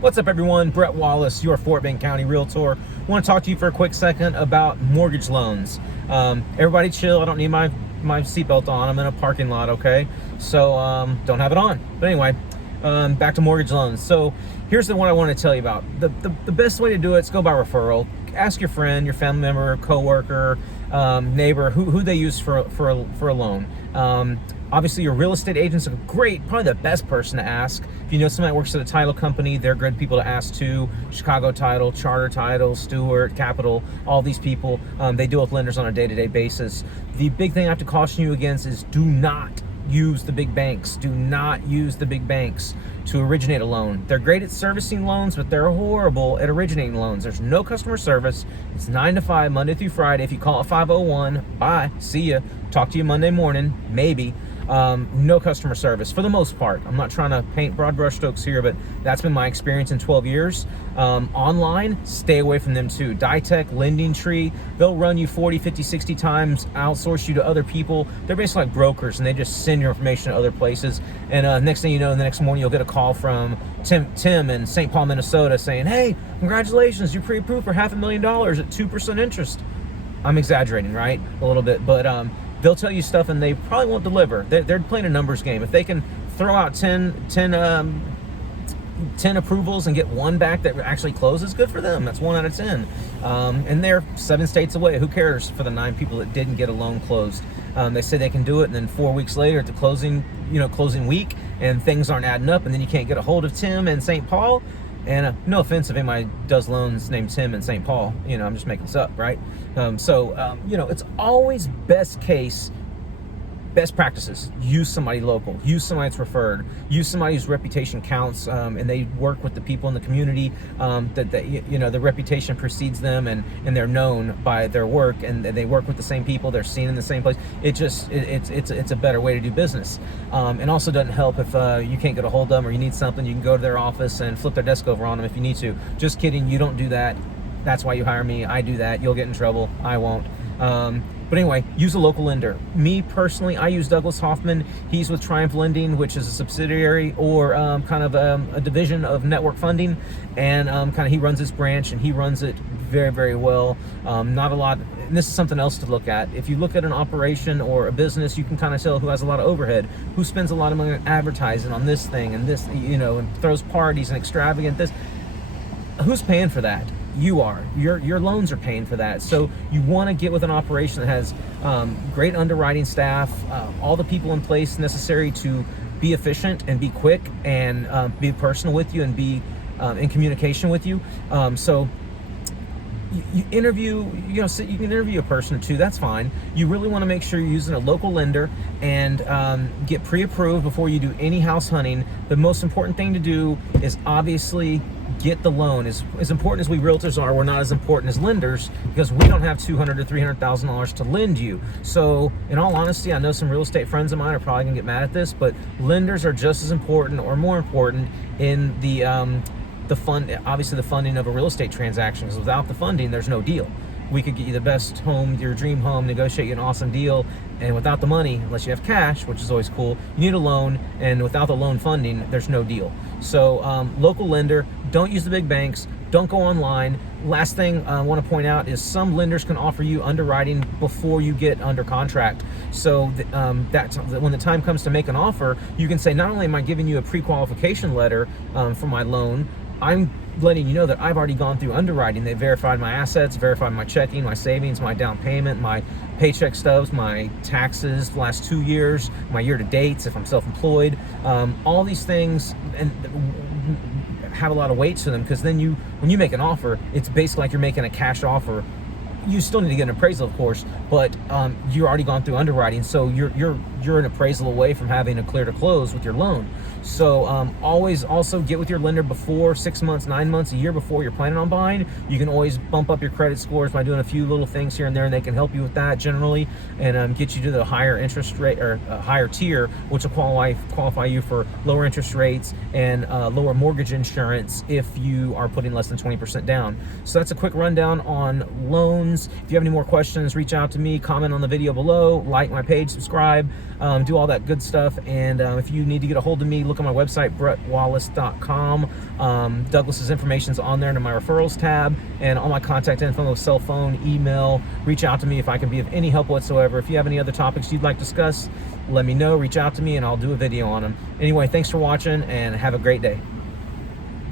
What's up, everyone? Bret Wallace, your Fort Bend County Realtor. I want to talk to you for a quick second about mortgage loans. Everybody chill. I don't need my seatbelt on. I'm in a parking lot, okay? So don't have it on. But anyway, back to mortgage loans. So here's the one I want to tell you about. The best way to do it is go by referral. Ask your friend, your family member, coworker, neighbor, who they use for a loan. Obviously, your real estate agent's a great, probably the best person to ask. If you know somebody that works at a title company, they're good people to ask too. Chicago Title, Charter Title, Stewart, Capital, all these people, they deal with lenders on a day-to-day basis. The big thing I have to caution you against is do not use the big banks. Do not use the big banks to originate a loan. They're great at servicing loans, but they're horrible at originating loans. There's no customer service. It's 9 to 5, Monday through Friday. If you call at 5:01, bye, see ya. Talk to you Monday morning, maybe. No customer service for the most part. I'm not trying to paint broad brush strokes here, but that's been my experience in 12 years. Online, stay away from them too. Ditech, Lending Tree, they'll run you 40, 50, 60 times, outsource you to other people. They're basically like brokers, and they just send your information to other places. And next thing you know, the next morning you'll get a call from Tim in St. Paul, Minnesota saying, hey, congratulations, you're pre-approved for $500,000 at 2% interest. I'm exaggerating, right? A little bit, but they'll tell you stuff and they probably won't deliver. They're playing a numbers game. If they can throw out 10 approvals and get one back that actually closes, good for them. That's 1 out of 10. And they're 7 states away. Who cares for the 9 people that didn't get a loan closed? They say they can do it, and then 4 weeks later at the closing week, and things aren't adding up, and then you can't get a hold of Tim in St. Paul. And no offense if anybody does loans named Tim in St. Paul, I'm just making this up, right? It's always best practices. Use somebody local, use somebody that's referred, use somebody whose reputation counts, and they work with the people in the community, the reputation precedes them, and they're known by their work, and they work with the same people, they're seen in the same place. It's a better way to do business. And also doesn't help if you can't get a hold of them or you need something, you can go to their office and flip their desk over on them if you need to. Just kidding, you don't do that. That's why you hire me. I do that. You'll get in trouble. I won't. But anyway, use a local lender. Me personally, I use Douglas Hoffman. He's with Triumph Lending, which is a subsidiary or kind of a division of Network Funding, and he runs his branch, and he runs it very, very well. Not a lot. And this is something else to look at. If you look at an operation or a business, you can kind of tell who has a lot of overhead, who spends a lot of money on advertising on this thing and this, and throws parties and extravagant this. Who's paying for that? You are. Your loans are paying for that. So you want to get with an operation that has great underwriting staff, all the people in place necessary to be efficient and be quick and be personal with you and be in communication with you. So you interview, you can interview a person or two, that's fine. You really want to make sure you're using a local lender and get pre-approved before you do any house hunting. The most important thing to do is obviously get the loan. As important as we realtors are, we're not as important as lenders because we don't have $200,000 to $300,000 to lend you. So in all honesty, I know some real estate friends of mine are probably gonna get mad at this, but lenders are just as important or more important in the funding of a real estate transaction, because without the funding, there's no deal. We could get you the best home, your dream home, negotiate you an awesome deal, and without the money, unless you have cash, which is always cool, you need a loan, and without the loan funding, there's no deal. So local lender, don't use the big banks, don't go online. Last thing I want to point out is some lenders can offer you underwriting before you get under contract. So that when the time comes to make an offer, you can say, not only am I giving you a pre-qualification letter for my loan, I'm letting you know that I've already gone through underwriting. They verified my assets, verified my checking, my savings, my down payment, my paycheck stubs, my taxes the last 2 years, my year-to-dates if I'm self-employed. All these things and have a lot of weight to them, because then when you make an offer, it's basically like you're making a cash offer. You still need to get an appraisal, of course, but you're already gone through underwriting, so you're an appraisal away from having a clear to close with your loan. So always also get with your lender before 6 months, 9 months, a year before you're planning on buying. You can always bump up your credit scores by doing a few little things here and there, and they can help you with that generally, and get you to the higher interest rate or higher tier, which will qualify you for lower interest rates and lower mortgage insurance if you are putting less than 20% down. So that's a quick rundown on loans questions. If you have any more questions, reach out to me, comment on the video below, like my page, subscribe, do all that good stuff. And if you need to get a hold of me, look on my website, bretwallace.com. Douglas's information's on there in my referrals tab, and all my contact info, cell phone, email. Reach out to me if I can be of any help whatsoever. If you have any other topics you'd like to discuss, let me know, reach out to me, and I'll do a video on them. Anyway, thanks for watching, and have a great day.